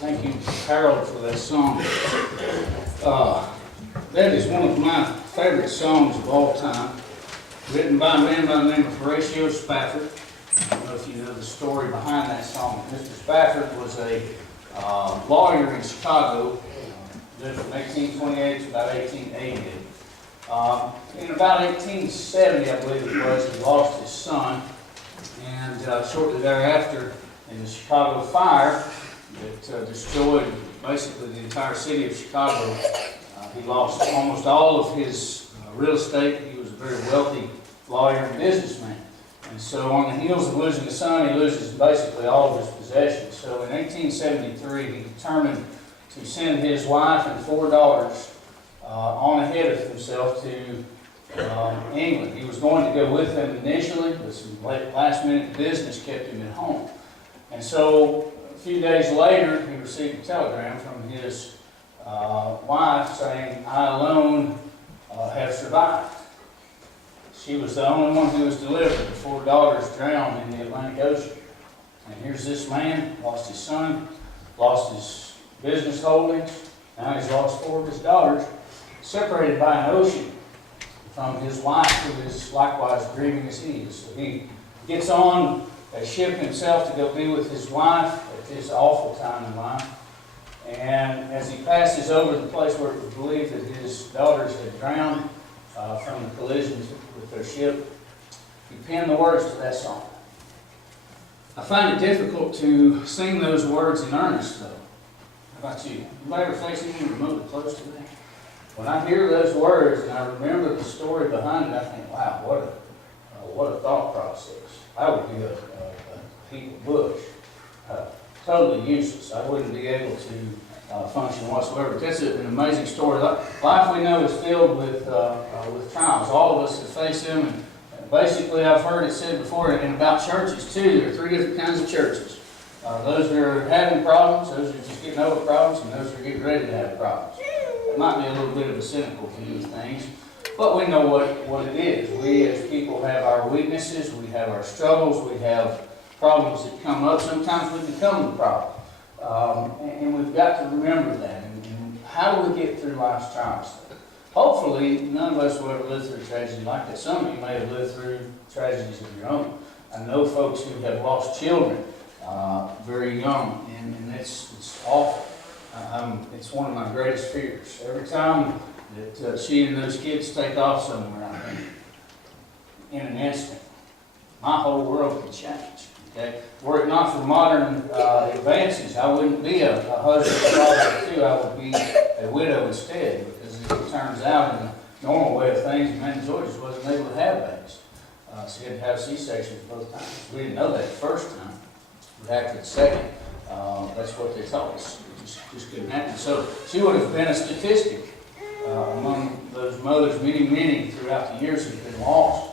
Thank you, Harold, for that song. That is one of my favorite songs of all time, written by a man by the name of Horatio Spafford. I don't know if you know the story behind that song. Mr. Spafford was a lawyer in Chicago, lived from 1828 to about 1880. In about 1870, I believe it was, he lost his son, and shortly thereafter, in the Chicago fire that destroyed basically the entire city of Chicago, he lost almost all of his real estate. He was a very wealthy lawyer and businessman. And so on the heels of losing a son, he loses basically all of his possessions. So in 1873, he determined to send his wife and 4 daughters on ahead of himself to England. He was going to go with them initially, but some last-minute business kept him at home. And so a few days later, he received a telegram from his wife saying, "I alone have survived." She was the only one who was delivered. The 4 daughters drowned in the Atlantic Ocean. And here's this man, lost his son, lost his business holdings, now he's lost 4 of his daughters, separated by an ocean from his wife, who is likewise grieving as he is. So he gets on a ship himself to go be with his wife at this awful time in life. And as he passes over the place where it was believed that his daughters had drowned from the collisions with their ship, he penned the words to that song. I find it difficult to sing those words in earnest, though. How about you? Anybody ever face anything remotely close to that? When I hear those words and I remember the story behind it, I think, wow, what a thought process. I would be a heap of bush. Totally useless. I wouldn't be able to function whatsoever. But that's an amazing story. Life, we know, is filled with trials. All of us have faced them. And basically, I've heard it said before, and about churches too, there are 3 different kinds of churches. Those that are having problems, those that are just getting over problems, and those that are getting ready to have problems. It might be a little bit of a cynical view of things, but we know what it is. We as people have our weaknesses, we have our struggles, we have problems that come up. Sometimes we become the problem. And we've got to remember that. And how do we get through life's trials? Hopefully, none of us will ever live through a tragedy like that. Some of you may have lived through tragedies of your own. I know folks who have lost children very young, and it's awful. It's one of my greatest fears. Every time that she and those kids take off somewhere, I think, in an instant, my whole world could change. Okay? Were it not for modern advances, I wouldn't be a husband or father too. I would be a widow instead, because as it turns out, in the normal way of things, Amanda George wasn't able to have babies. She had to have C-sections both times. We didn't know that the first time, but after the second, that's what they told us. It just couldn't happen. So she would have been a statistic among those mothers, many throughout the years who've been lost.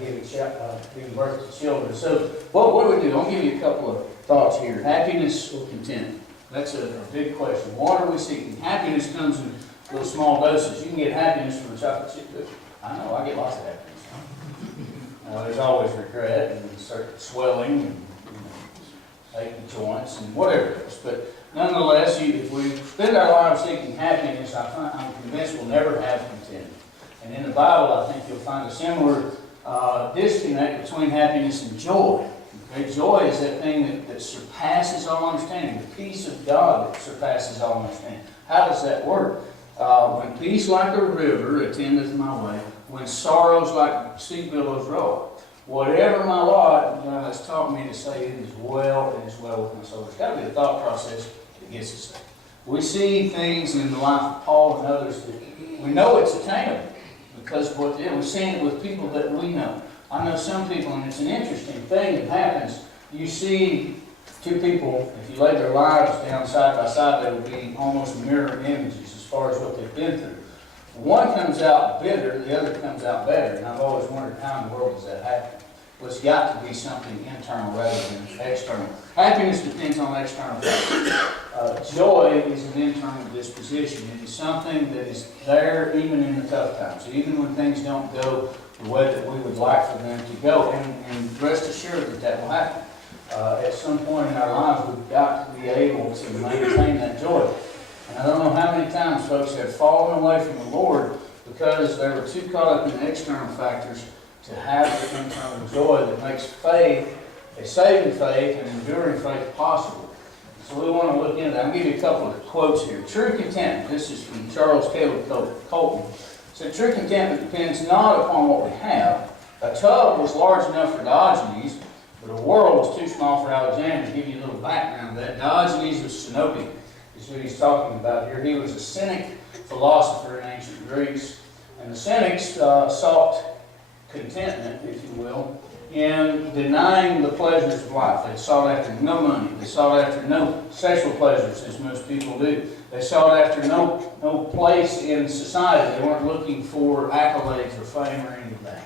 Giving birth to children. So what do we do? I'll give you a couple of thoughts here. Happiness or contentment? That's a big question. What are we seeking? Happiness comes in little small doses. You can get happiness from a chocolate chip cookie. I know, I get lots of happiness. There's always regret and certain swelling and aching joints and whatever else. But nonetheless, if we spend our lives seeking happiness, I'm convinced we'll never have contentment. And in the Bible, I think you'll find a similar disconnect between happiness and joy. Okay? Joy is that thing that surpasses all understanding, the peace of God that surpasses all understanding. How does that work? When peace like a river attendeth my way, when sorrows like sea billows roll. Whatever my lot, God has taught me to say, it is well with my soul. There's got to be a thought process that gets us there. We see things in the life of Paul and others that we know it's attainable. Because we've seen it with people that we know. I know some people, and it's an interesting thing that happens. You see 2 people, if you lay their lives down side by side, they would be almost mirror images as far as what they've been through. One comes out bitter, the other comes out better. And I've always wondered, how in the world does that happen? Well, it's got to be something internal rather than external. Happiness depends on external factors. Joy is an internal disposition. It is something that is there even in the tough times, even when things don't go the way that we would like for them to go. And rest assured that will happen. at some point in our lives, we've got to be able to maintain that joy. And I don't know how many times folks have fallen away from the Lord because they were too caught up in the external factors to have the internal joy that makes faith, a saving faith, and enduring faith possible. So we want to look into that. I'll give you a couple of quotes here. True contentment, this is from Charles Caleb Colton. So true contentment depends not upon what we have. A tub was large enough for Diogenes, but a world was too small for Alexander. To give you a little background of that, Diogenes was Sinopian, is who he's talking about here. He was a Cynic philosopher in ancient Greece, and the Cynics sought contentment, if you will, in denying the pleasures of life. They sought after no money. They sought after no sexual pleasures, as most people do. They sought after no place in society. They weren't looking for accolades or fame or any of that.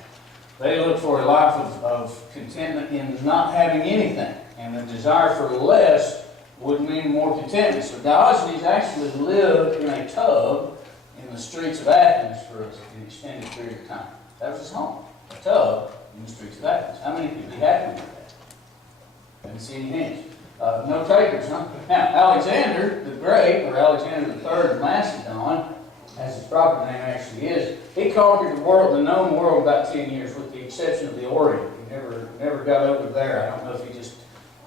They looked for a life of contentment in not having anything. And the desire for less would mean more contentment. So Diogenes actually lived in a tub in the streets of Athens for an extended period of time. That was his home. A tub in the streets of Athens. How many could be happy with that? Didn't see any hands. No takers, huh? Now, Alexander the Great, or Alexander the Third of Macedon, as his proper name actually is, he conquered the world, the known world, about 10 years, with the exception of the Orient. He never got over there. I don't know if he just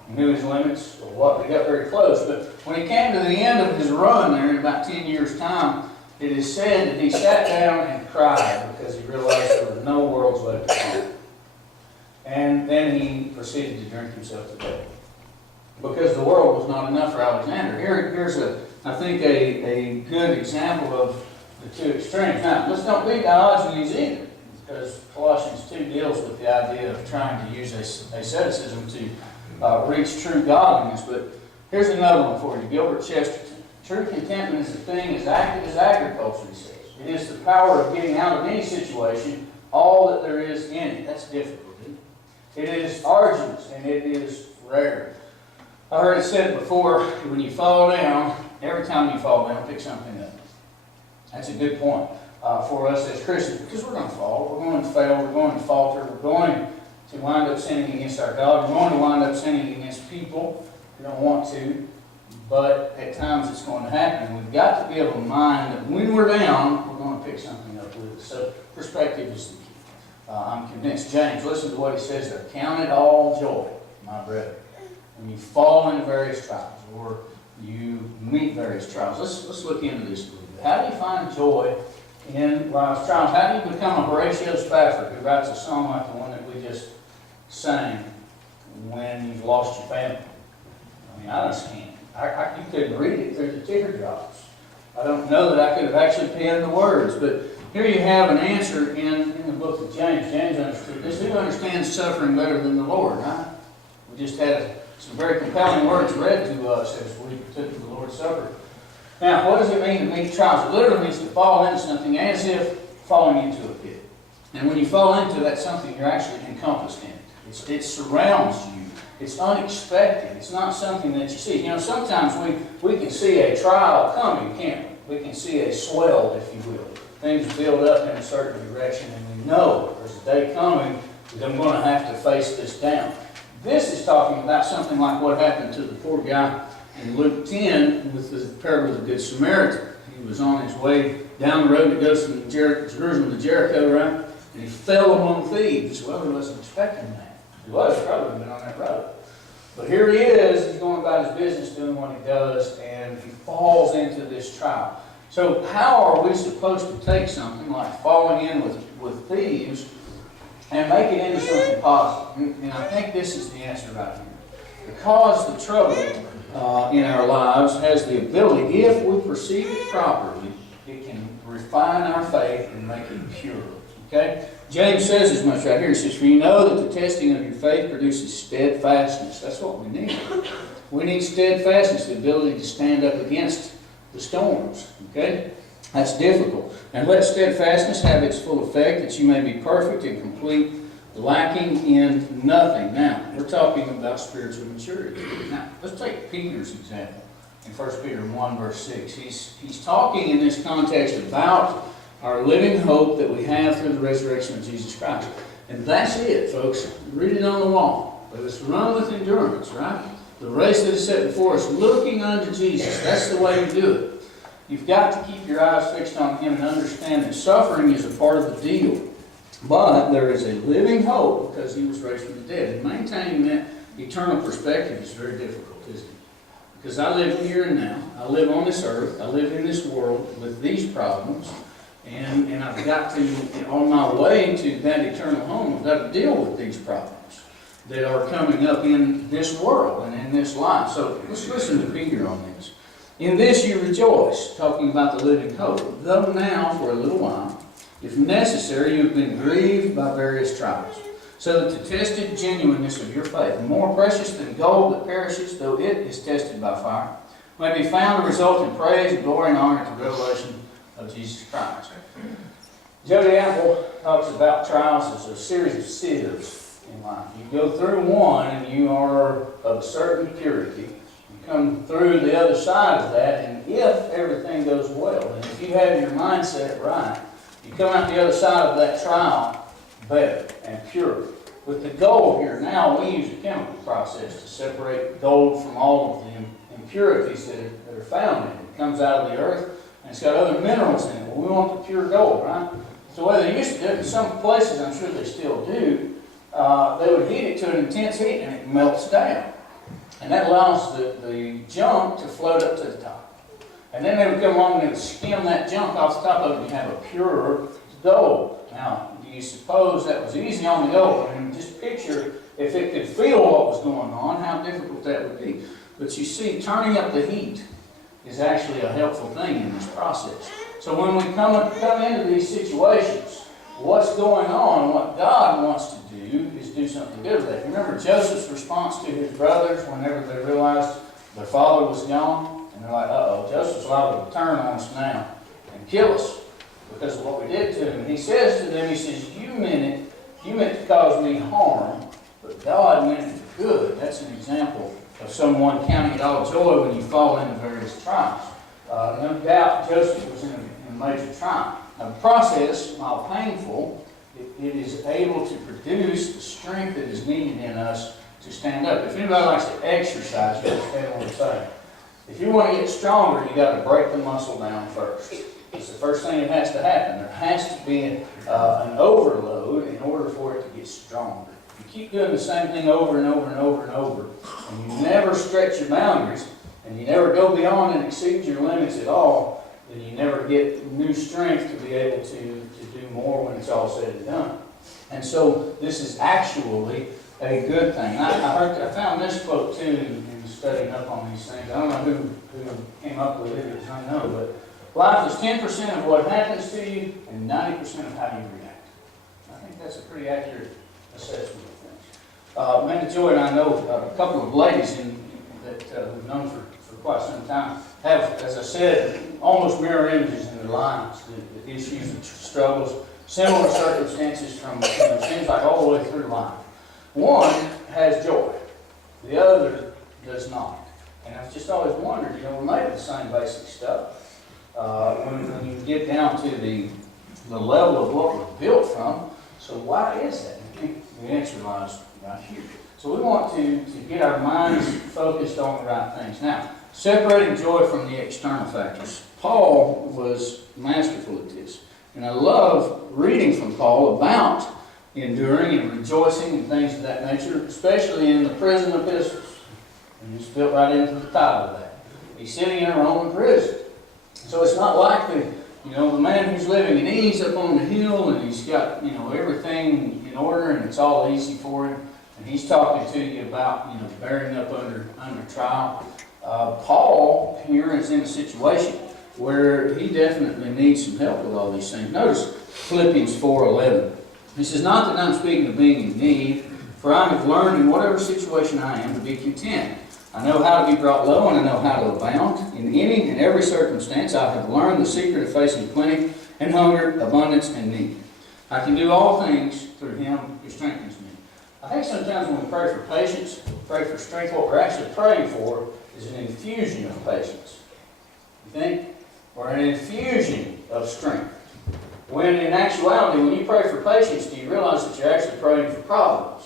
knew his limits or what, but he got very close. But when he came to the end of his run there in about 10 years' time, it is said that he sat down and cried because he realized there were no worlds left to conquer. And then he proceeded to drink himself to death, because the world was not enough for Alexander. Here's I think a good example of the two extremes. Now, let's don't be Diogenes either, because Colossians 2 deals with the idea of trying to use asceticism to reach true godliness. But here's another one for you, Gilbert Chesterton. True contentment is a thing as active as agriculture, he says. It is the power of getting out of any situation all that there is in it. That's difficult, isn't it? It is arduous and it is rare. I heard it said before, when you fall down, every time you fall down, pick something up. That's a good point for us as Christians, because we're going to fall, we're going to fail, we're going to falter, we're going to wind up sinning against our God, we're going to wind up sinning against people. We don't want to, but at times it's going to happen. We've got to be able to mind that when we're down, we're going to pick something up with us. So perspective is the key. I'm convinced. James, listen to what he says there. Count it all joy, my brethren, when you fall into various trials or you meet various trials. Let's look into this a little bit. How do you find joy in life's trials? How do you become a Horatio Spafford who writes a song like the one that we just sang when you've lost your family? I mean, I just can't. You couldn't read it through the teardrops. I don't know that I could have actually penned the words, but here you have an answer in the book of James. James understood this. Who understands suffering better than the Lord? Right? We just had some very compelling words read to us as we took the Lord's Supper. Now, what does it mean to meet trials? It literally means to fall into something as if falling into a pit. And when you fall into that something, you're actually encompassed in it. It surrounds you. It's unexpected. It's not something that you see. You know, sometimes we can see a trial coming, can't we? We can see a swell, if you will. Things build up in a certain direction, and we know there's a day coming that I'm going to have to face this down. This is talking about something like what happened to the poor guy in Luke 10 with the parable of the Good Samaritan. He was on his way down the road that goes from Jerusalem to Jericho, right? And he fell among thieves. Well, he wasn't expecting that. He was probably been on that road. But here he is, he's going about his business, doing what he does, and he falls into this trial. So how are we supposed to take something like falling in with thieves and make it into something positive? And I think this is the answer right here. Because the trouble in our lives has the ability, if we perceive it properly, it can refine our faith and make it pure. Okay? James says as much right here. He says, "For you know that the testing of your faith produces steadfastness." That's what we need. We need steadfastness, the ability to stand up against the storms. Okay? That's difficult. And let steadfastness have its full effect, that you may be perfect and complete, lacking in nothing. Now, we're talking about spiritual maturity. Now, let's take Peter's example in 1 Peter 1, verse 6. He's talking in this context about our living hope that we have through the resurrection of Jesus Christ. And that's it, folks. Read it on the wall. Let us run with endurance, right? The race that is set before us, looking unto Jesus. That's the way to do it. You've got to keep your eyes fixed on Him and understand that suffering is a part of the deal. But there is a living hope because He was raised from the dead. And maintaining that eternal perspective is very difficult, isn't it? Because I live here and now. I live on this earth. I live in this world with these problems. And I've got to, on my way to that eternal home, I've got to deal with these problems that are coming up in this world and in this life. So let's listen to Peter on this. In this you rejoice, talking about the living hope, though now for a little while, if necessary, you have been grieved by various trials, so that the tested genuineness of your faith, more precious than gold that perishes, though it is tested by fire, may be found to result in praise, glory, and honor at the revelation of Jesus Christ. Jody Apple talks about trials as a series of sieves in life. You go through one and you are of a certain purity. You come through the other side of that, and if everything goes well, and if you have your mindset right, you come out the other side of that trial better and pure. With the gold here, now we use a chemical process to separate gold from all of the impurities that are found in it. It comes out of the earth, and it's got other minerals in it. Well, we want the pure gold, right? So the way they used to do it, in some places, I'm sure they still do, they would heat it to an intense heat and it melts down. And that allows the junk to float up to the top. And then they would come along and they would skim that junk off the top of it and you have a pure gold. Now, do you suppose that was easy on the gold? I mean, just picture if it could feel what was going on, how difficult that would be. But you see, turning up the heat is actually a helpful thing in this process. So when we come into these situations, what's going on, what God wants to do is do something good with that. Remember Joseph's response to his brothers whenever they realized their father was gone? And they're like, uh-oh, Joseph's liable to turn on us now and kill us because of what we did to him. And he says to them, he says, you meant to cause me harm, but God meant it for good. That's an example of someone counting it all joy when you fall into various trials. No doubt Joseph was in a major trial. Now, the process, while painful, it is able to produce the strength that is needed in us to stand up. If anybody likes to exercise, you understand what I'm saying. If you want to get stronger, you've got to break the muscle down first. It's the first thing that has to happen. There has to be an overload in order for it to get stronger. If you keep doing the same thing over and over and over and over, and you never stretch your boundaries, and you never go beyond and exceed your limits at all, then you never get new strength to be able to do more when it's all said and done. And so this is actually a good thing. I found this quote too in studying up on these things. I don't know who came up with it, it's unknown, but life is 10% of what happens to you and 90% of how you react. I think that's a pretty accurate assessment of things. Amanda Joy and I know a couple of ladies that we've known for quite some time have, as I said, almost mirror images in their lives, the issues and struggles, similar circumstances from seems like all the way through life. One has joy, the other does not. And I've just always wondered, we're made of the same basic stuff. When you get down to the level of what we're built from, so why is that? The answer lies right here. So we want to get our minds focused on the right things. Now, separating joy from the external factors. Paul was masterful at this. And I love reading from Paul about enduring and rejoicing and things of that nature, especially in the prison epistles. And it's built right into the title of that. He's sitting in a Roman prison. So it's not like the man who's living at ease up on the hill and he's got, everything in order and it's all easy for him. And he's talking to you about, bearing up under trial. Paul here is in a situation where he definitely needs some help with all these things. Notice Philippians 4:11. He says, not that I'm speaking of being in need, for I have learned in whatever situation I am to be content. I know how to be brought low and I know how to abound. In any and every circumstance I have learned the secret of facing plenty and hunger, abundance and need. I can do all things through Him who strengthens me. I think sometimes when we pray for patience, pray for strength, what we're actually praying for is an infusion of patience. You think? Or an infusion of strength. When in actuality, when you pray for patience, do you realize that you're actually praying for problems?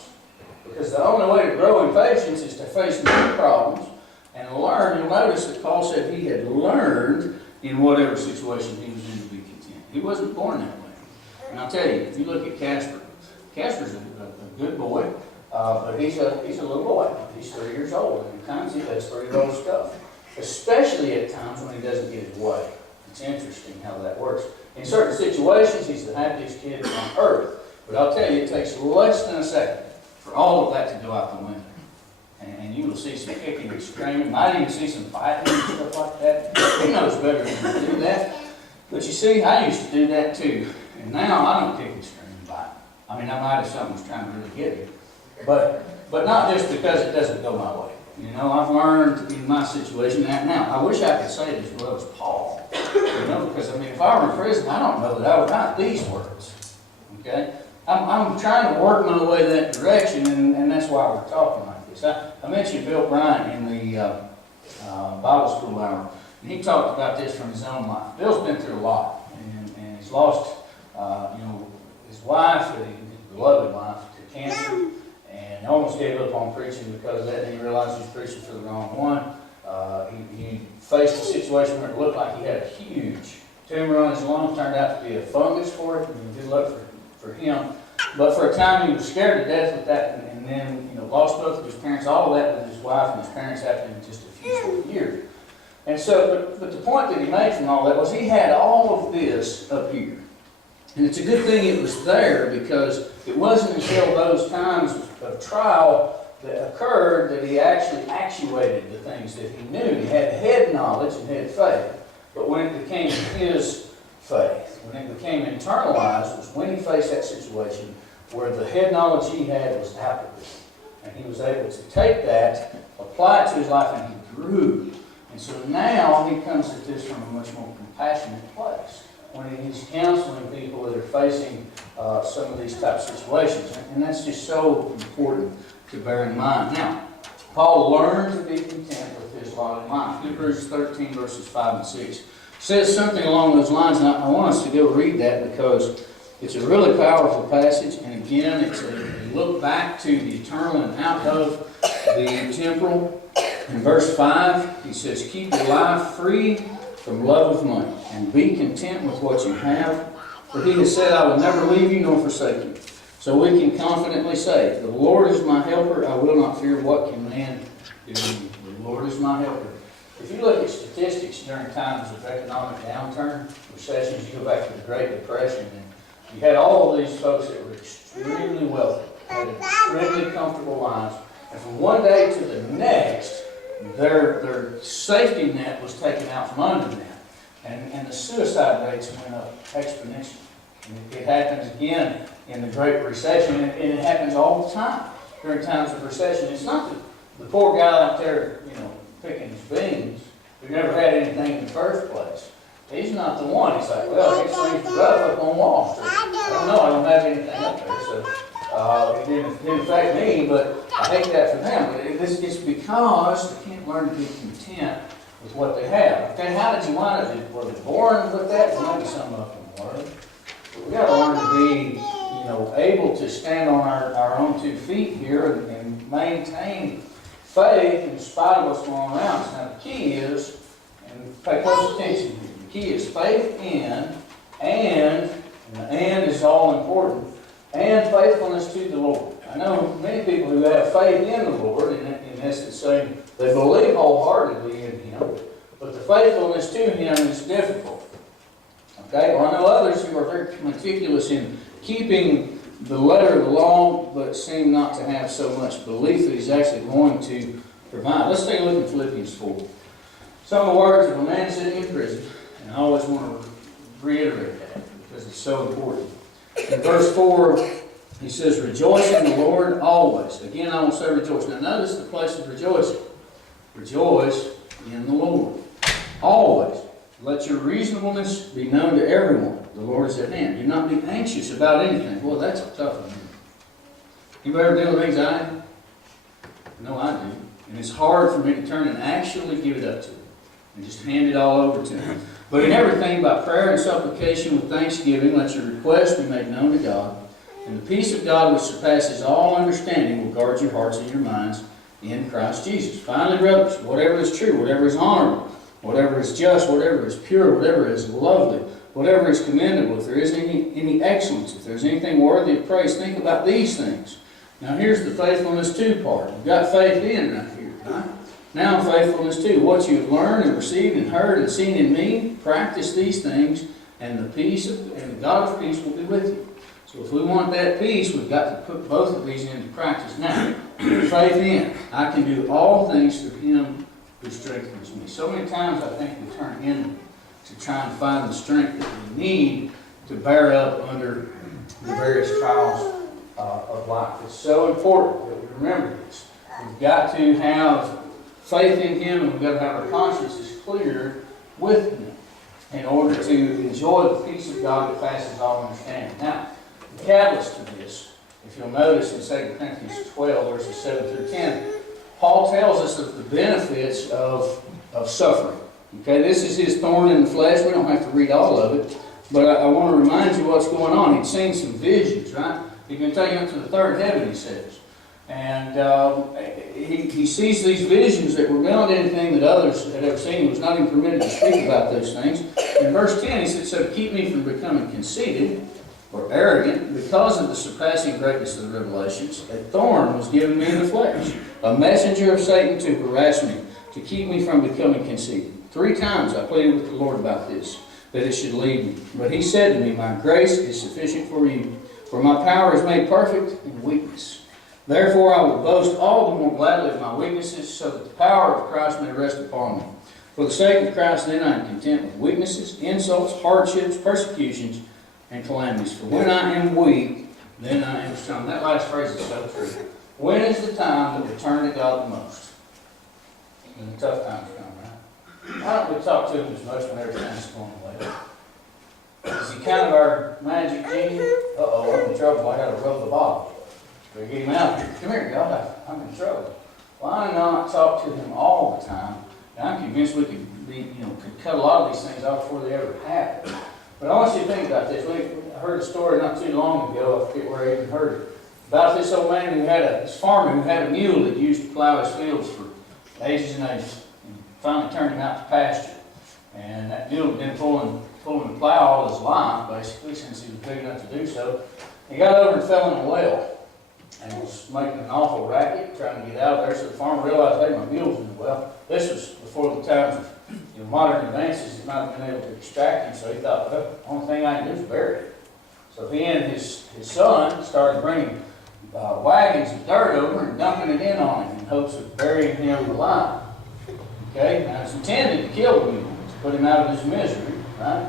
Because the only way to grow in patience is to face new problems and learn. You'll notice that Paul said he had learned in whatever situation he was in to be content. He wasn't born that way. And I'll tell you, if you look at Casper, Casper's a good boy, but he's a little boy. He's 3 years old, and at times he does 3-year-old stuff, especially at times when he doesn't get his way. It's interesting how that works. In certain situations, he's the happiest kid on earth. But I'll tell you, it takes less than a second for all of that to go out the window. And you will see some kicking and screaming. Might even see some fighting and stuff like that. He knows better than to do that. But you see, I used to do that too. And now I don't kick and scream and fight. I mean, I might if someone's trying to really get me. But not just because it doesn't go my way. You know, I've learned in my situation that now. I wish I could say it as well as Paul. You know, because I mean, if I were in prison, I don't know that I would write these words. Okay? I'm trying to work my way that direction, and that's why we're talking like this. I mentioned Bill Bryant in the Bible school hour, and he talked about this from his own life. Bill's been through a lot, and he's lost, his wife, his beloved wife, to cancer, and almost gave up on preaching because of that. And he realized he was preaching for the wrong one. He faced a situation where it looked like he had a huge tumor on his lung. Turned out to be a fungus for it. And good luck for him. But for a time he was scared to death with that, and then lost both of his parents. All of that with his wife and his parents happened in just a few short years. And so, but the point that he made from all that was he had all of this up here. And it's a good thing it was there, because it wasn't until those times of trial that occurred that he actually actuated the things that he knew. He had head knowledge and head faith. But when it became his faith, when it became internalized, was when he faced that situation where the head knowledge he had was doubted. And he was able to take that, apply it to his life, and he grew. And so now he comes at this from a much more compassionate place, when he's counseling people that are facing some of these types of situations. And that's just so important to bear in mind. Now, Paul learned to be content with his lot in life. Hebrews 13, verses 5 and 6 says something along those lines, and I want us to go read that because it's a really powerful passage. And again, it's a look back to the eternal and out of the temporal. In verse 5, he says, "Keep your life free from love of money, and be content with what you have. For he has said, I will never leave you nor forsake you." So we can confidently say, "The Lord is my helper, I will not fear what can man do to me." The Lord is my helper. If you look at statistics during times of economic downturn, recessions, you go back to the Great Depression, and you had all of these folks that were extremely wealthy, had extremely comfortable lives, and from one day to the next, their safety net was taken out from under them. And the suicide rates went up exponentially. And it happens again in the Great Recession, and it happens all the time during times of recession. It's not the poor guy out there, picking his beans, who never had anything in the first place. He's not the one. He's like, well, it seems rough up on Wall Street. I don't know, I don't have anything up there, so it didn't affect me, but I hate that for them. But it's because they can't learn to be content with what they have. Okay, how did you want it? Were they born with that? Well, maybe some of them were. But we've got to learn to be, able to stand on our own 2 feet here and maintain faith in spite of what's going around us. Now the key is, and pay close attention here, the key is faith in, and the and is all important, and faithfulness to the Lord. I know many people who have faith in the Lord, in essence saying they believe wholeheartedly in Him, but the faithfulness to Him is difficult. Okay? Well, I know others who are very meticulous in keeping the letter of the law, but seem not to have so much belief that He's actually going to provide. Let's take a look at Philippians 4. Some of the words of a man sitting in prison, and I always want to reiterate that because it's so important. In verse 4, he says, "Rejoice in the Lord always." Again, I will say rejoice. Now notice the place of rejoicing. Rejoice in the Lord always. Let your reasonableness be known to everyone. The Lord is at hand. Do not be anxious about anything. Well, that's a tough one. You ever deal with anxiety? No, I do. And it's hard for me to turn and actually give it up to Him and just hand it all over to Him. But in everything, by prayer and supplication with thanksgiving, let your requests be made known to God. And the peace of God which surpasses all understanding will guard your hearts and your minds in Christ Jesus. Finally, brothers, whatever is true, whatever is honorable, whatever is just, whatever is pure, whatever is lovely, whatever is commendable, if there is any excellence, if there's anything worthy of praise, think about these things. Now here's the faithfulness to part. You've got faith in right here, right? Now faithfulness to. What you have learned and received and heard and seen in me, practice these things, and the God of peace will be with you. So if we want that peace, we've got to put both of these into practice. Now, faith in. I can do all things through Him who strengthens me. So many times I think we turn in to try and find the strength that we need to bear up under the various trials of life. It's so important that we remember this. We've got to have faith in Him, and we've got to have our consciences clear with Him in order to enjoy the peace of God that passes all understanding. Now, the catalyst to this, if you'll notice in 2 Corinthians 12, verses 7 through 10, Paul tells us of the benefits of suffering. Okay, this is his thorn in the flesh. We don't have to read all of it, but I want to remind you what's going on. He'd seen some visions, right? He'd been taken up to the third heaven, he says. And he sees these visions that were beyond anything that others had ever seen. He was not even permitted to speak about those things. In verse 10, he said, "So to keep me from becoming conceited or arrogant, because of the surpassing greatness of the revelations, a thorn was given me in the flesh, a messenger of Satan to harass me, to keep me from becoming conceited. 3 times I pleaded with the Lord about this, that it should leave me. But He said to me, my grace is sufficient for you, for my power is made perfect in weakness. Therefore I will boast all the more gladly of my weaknesses, so that the power of Christ may rest upon me. For the sake of Christ then I am content with weaknesses, insults, hardships, persecutions, and calamities. For when I am weak, then I am strong." That last phrase is so true. When is the time that we turn to God the most? When the tough times come, right? Why don't we talk to Him as much when everything's going away? Is He kind of our magic genie? Uh-oh, I'm in trouble. I got to rub the bottle. We get Him out here. Come here, God. I'm in trouble. Why not talk to Him all the time? And I'm convinced we could cut a lot of these things off before they ever happen. But I want you to think about this. I heard a story not too long ago, I forget where I even heard it, about this old man this farmer who had a mule that used to plow his fields for ages and ages. And finally turned him out to pasture. And that mule had been pulling the plow all his life, basically, since he was big enough to do so. He got over and fell in a well and was making an awful racket, trying to get out of there. So the farmer realized, hey, my mule's in the well. This was before the times of modern advances. He might have been able to extract him, so he thought, well, the only thing I can do is bury him. So he and his son started bringing wagons of dirt over and dumping it in on him in hopes of burying him alive. Okay, now it's intended to kill the mule, to put him out of his misery, right?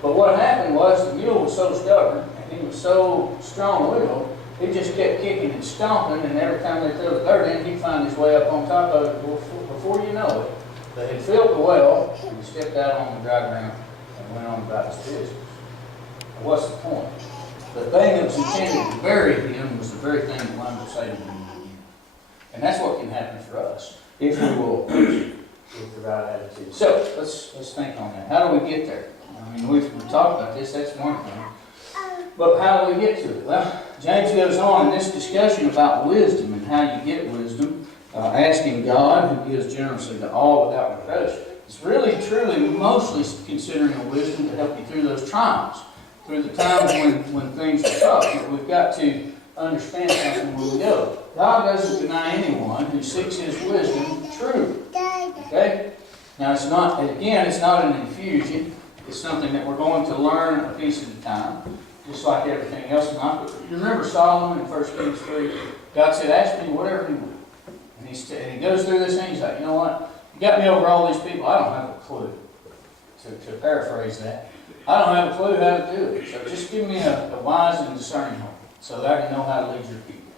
But what happened was the mule was so stubborn and he was so strong-willed, he just kept kicking and stomping, and every time they threw the dirt in, he'd find his way up on top of it. Before you know it, they had filled the well, and he stepped out on the dry ground and went on about his business. Now, what's the point? The thing that was intended to bury him was the very thing that wound up saving him in the end. And that's what can happen for us, if we will with the right attitude. So, let's think on that. How do we get there? I mean, we've talked about this, that's one thing. But how do we get to it? Well, James goes on in this discussion about wisdom and how you get wisdom, asking God, who gives generously to all without reproach. It's really, truly, mostly considering a wisdom to help you through those trials, through the times when things are tough. But we've got to understand something when we go. God doesn't deny anyone who seeks His wisdom true. Okay? Now, it's not an infusion. It's something that we're going to learn a piece at a time, just like everything else in life. But you remember Solomon in 1 Kings 3? God said, ask me whatever you want. And he goes through this thing, he's like, you know what? You got me over all these people, I don't have a clue. To paraphrase that. I don't have a clue how to do it. So just give me a wise and discerning heart, so that I can know how to lead your people.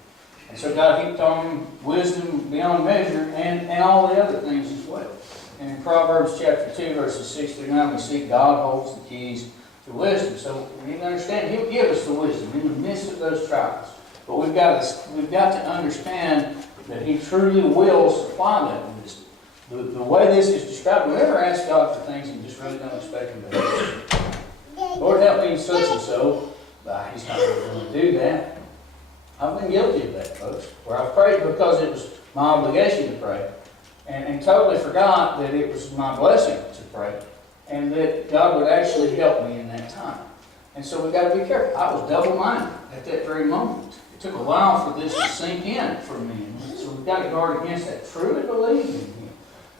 And so God heaped on him wisdom beyond measure and all the other things as well. And in Proverbs chapter 2, verses 6 through 9, we see God holds the keys to wisdom. So we need to understand He'll give us the wisdom in the midst of those trials. But we've got to understand that He truly will supply that wisdom. The way this is described, we never ask God for things and just really don't expect Him to help us. Lord, help me such and so. He's not really going to do that. I've been guilty of that, folks, where I've prayed because it was my obligation to pray, and totally forgot that it was my blessing to pray, and that God would actually help me in that time. And so we've got to be careful. I was double-minded at that very moment. It took a while for this to sink in for me. So we've got to guard against that. Truly believe in Him.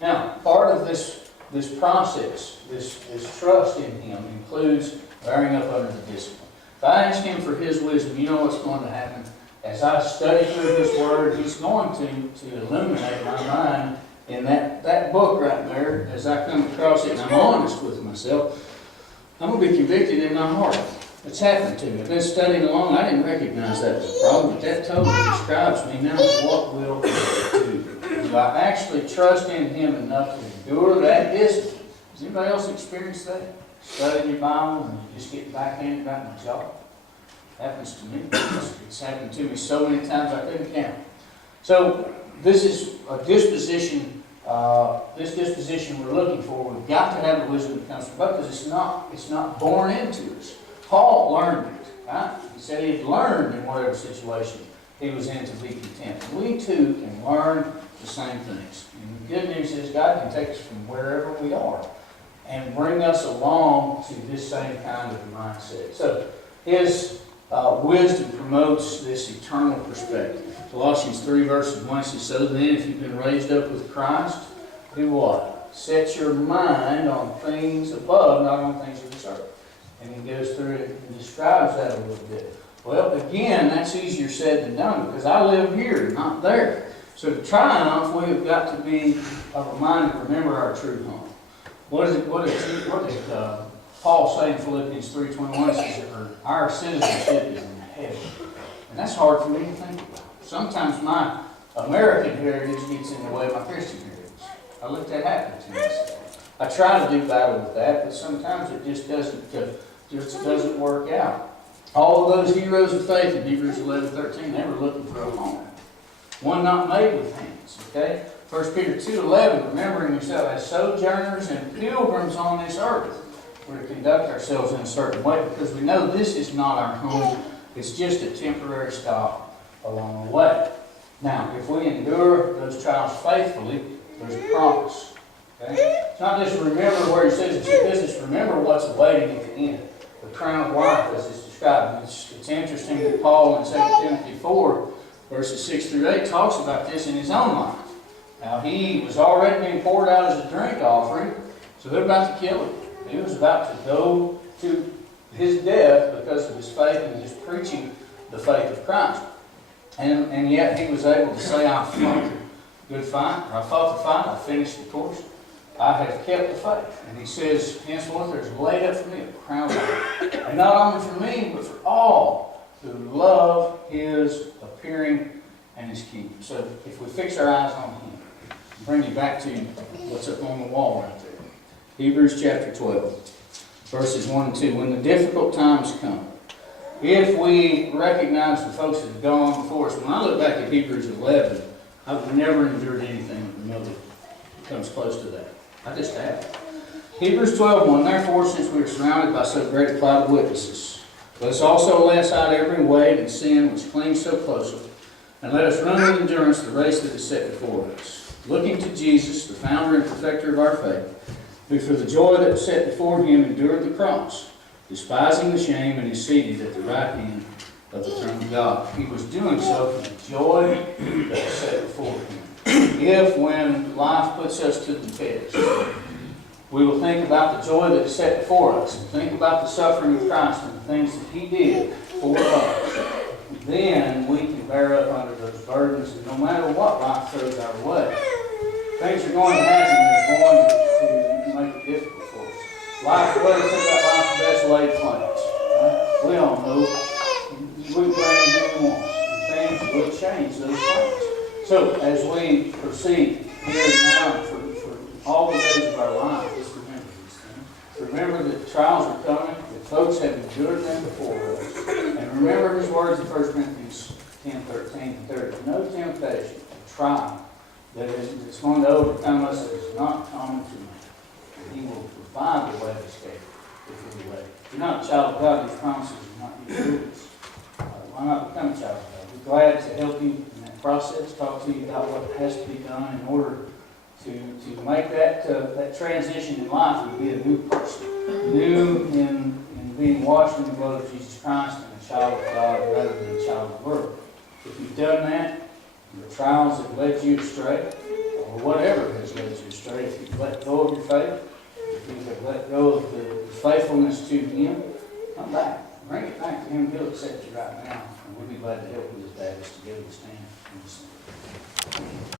Now, part of this process, this trust in Him, includes bearing up under the discipline. If I ask Him for His wisdom, you know what's going to happen. As I study through His Word, He's going to illuminate my mind in that book right there. As I come across it and I'm honest with myself, I'm going to be convicted in my heart. It's happened to me. I've been studying along. I didn't recognize that was a problem, but that totally describes me. Now, what will I do? Do I actually trust in Him enough to endure that discipline? Does anybody else experience that? Studying your Bible and you just get backhanded about my job? Happens to me. It's happened to me so many times I couldn't count. So this is a disposition. This disposition we're looking for. We've got to have the wisdom that comes from God, because it's not born into us. Paul learned it. Right? He said he had learned in whatever situation he was in to be content. We too can learn the same things. And the good news is God can take us from wherever we are and bring us along to this same kind of mindset. So His wisdom promotes this eternal perspective. Colossians 3 verses 1 says, "So then, if you've been raised up with Christ, do what? Set your mind on things above, not on things of this earth." And he goes through it and describes that a little bit. Well, again, that's easier said than done, because I live here, not there. So to triumph, we've got to be of a mind to remember our true home. What did Paul say in Philippians 3:21? It says our citizenship is in heaven. And that's hard for me to think about. Sometimes my American heritage gets in the way of my Christian heritage. I let that happen to myself. I try to do battle with that, but sometimes it just doesn't work out. All of those heroes of faith in Hebrews 11:13, they were looking for a home. One not made with hands. Okay? 1 Peter 2:11, remembering yourself as sojourners and pilgrims on this earth. We're to conduct ourselves in a certain way, because we know this is not our home. It's just a temporary stop along the way. Now, if we endure those trials faithfully, there's a promise. Okay? It's not just remember where He says it's your business. Remember what's awaiting at the end. The crown of life, as it's described. It's interesting that Paul in 2 Timothy 4, verses 6 through 8, talks about this in his own life. Now, he was already being poured out as a drink offering, so they're about to kill him. He was about to go to his death because of his faith and just preaching the faith of Christ. And yet he was able to say, "I fought the good fight, or I fought the fight, I finished the course, I have kept the faith." And he says, "Henceforth there's laid up for me a crown of life." And not only for me, but for all who love His appearing and His kingdom. So if we fix our eyes on Him, bring you back to what's up on the wall right there. Hebrews chapter 12, verses 1 and 2. When the difficult times come, if we recognize the folks that have gone before us, when I look back at Hebrews 11, I've never endured anything remotely comes close to that. I just have. Hebrews 12:1. Therefore, since we are surrounded by so great a cloud of witnesses, let us also lay aside every weight and sin which clings so closely, and let us run with endurance the race that is set before us, looking to Jesus, the founder and perfecter of our faith, who for the joy that was set before Him endured the cross, despising the shame, and is seated at the right hand of the throne of God. He was doing so for the joy that was set before Him. If, when life puts us to the test, we will think about the joy that is set before us, and think about the suffering of Christ and the things that He did for us, then we can bear up under those burdens, and no matter what life throws our way, things are going to happen that are going to make it difficult for us. Life, what do they say about life's best laid plans? Right? We all know we plan anything we want, and things will change those plans. So, as we proceed here and now for all the days of our life, let's remember these things. Remember that trials are coming, that folks have endured them before us. And remember His words in 1 Corinthians 10:13. There is no temptation, trial, that's going to overcome us that is not common to man. He will provide the way of escape if we wait. If you're not a child of God, these promises will not be yours. Why not become a child of God? Be in order to make that transition in life would be a new person, new in being washed in the blood of Jesus Christ and a child of God rather than a child of the world. If you've done that, the trials that led you astray, or whatever has led you astray, if you've let go of your faith, if you have let go of the faithfulness to Him, come back. Bring it back to Him. He'll accept you right now. And we'll be glad to help you as bad as together to stand and to sing.